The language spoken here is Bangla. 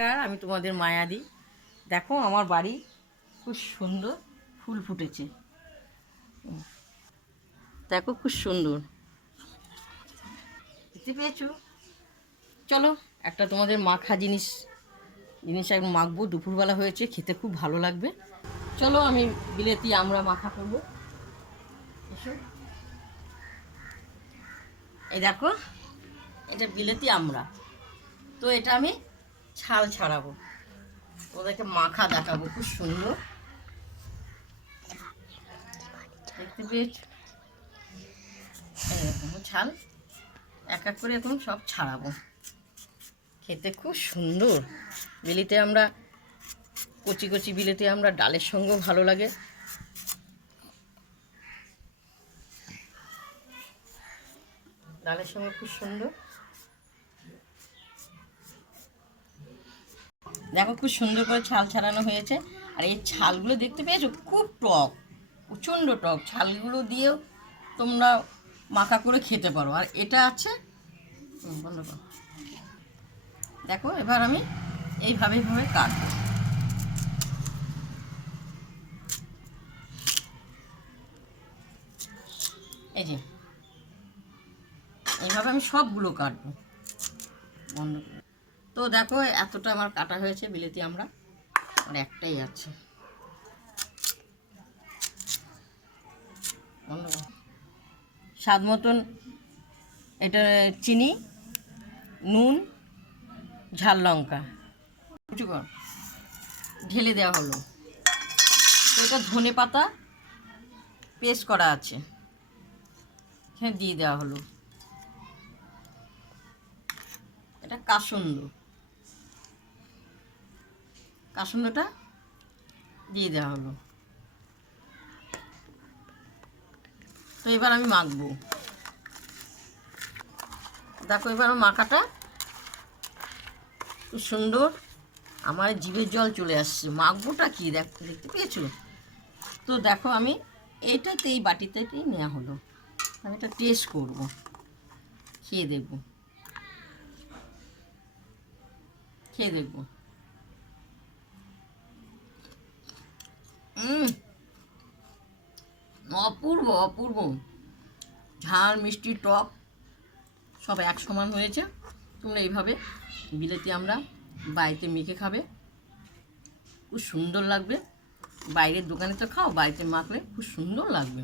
নমস্কার, আমি তোমাদের মায়াদি। দেখো আমার বাড়ি খুব সুন্দর ফুল ফুটেছে। দেখো খুব সুন্দর, দেখতে পেয়েছো? চলো একটা তোমাদের মাখা জিনিস এখন মাখবো। দুপুরবেলা হয়েছে, খেতে খুব ভালো লাগবে। চলো আমি বিলেতি আমরা মাখা করবো। এসো, এই দেখো এটা বিলেতি আমরা। তো এটা আমি ছাল ছাড়াবো, ওদেরকে মাখা দেখাবো। খুব সুন্দর, দেখতে পেয়েছো? এরকম ছাল এক এক করে এখন সব ছাড়াবো। খেতে খুব সুন্দর। বিলিতে আমরা কচি কচি বিলেতে আমরা ডালের সঙ্গেও ভালো লাগে। ডালের সঙ্গে খুব সুন্দর। দেখো খুব সুন্দর করে ছাল ছাড়ানো হয়েছে। আর এই ছালগুলো দেখতে পেয়েছো? খুব টক, প্রচণ্ড টক। ছালগুলো দিয়েও তোমরা মাখা করে খেতে পারো। আর এটা আছে, বন্ধ করো। দেখো এবার আমি এইভাবে কাটবো। এই যে এইভাবে আমি সবগুলো কাটবো। বন্ধ করে। তো দেখো এতটা আমার কাটা হয়েছে বিলেতি আমরা, আর একটাই আছে। স্বাদ মতন এটা চিনি, নুন, ঝাল লঙ্কা ঢেলে দেওয়া হলো। তো এটা ধনে পাতা পেস্ট করা আছে, এখানে দিয়ে দেওয়া হলো। এটা কাসুন্দটা দিয়ে দেওয়া হলো। তো এবার আমি মাখবো। দেখো এবার মাখাটা খুব সুন্দর, আমার জিভের জল চলে আসছে। মাখবোটা কি দেখতে পেয়েছো? তো দেখো আমি এইটাতে এই বাটিতেই নেওয়া হলো। আমি এটা টেস্ট করবো, খেয়ে দেখবো। অপূর্ব অপূর্ব, ঝাল মিষ্টি টক সব এক সমান হয়েছে। তোমরা এইভাবে বিলেতি আমরা বাড়িতে মেখে খাবে, খুব সুন্দর লাগবে। বাইরের দোকানে তো খাও, বাড়িতে মাখলে খুব সুন্দর লাগবে।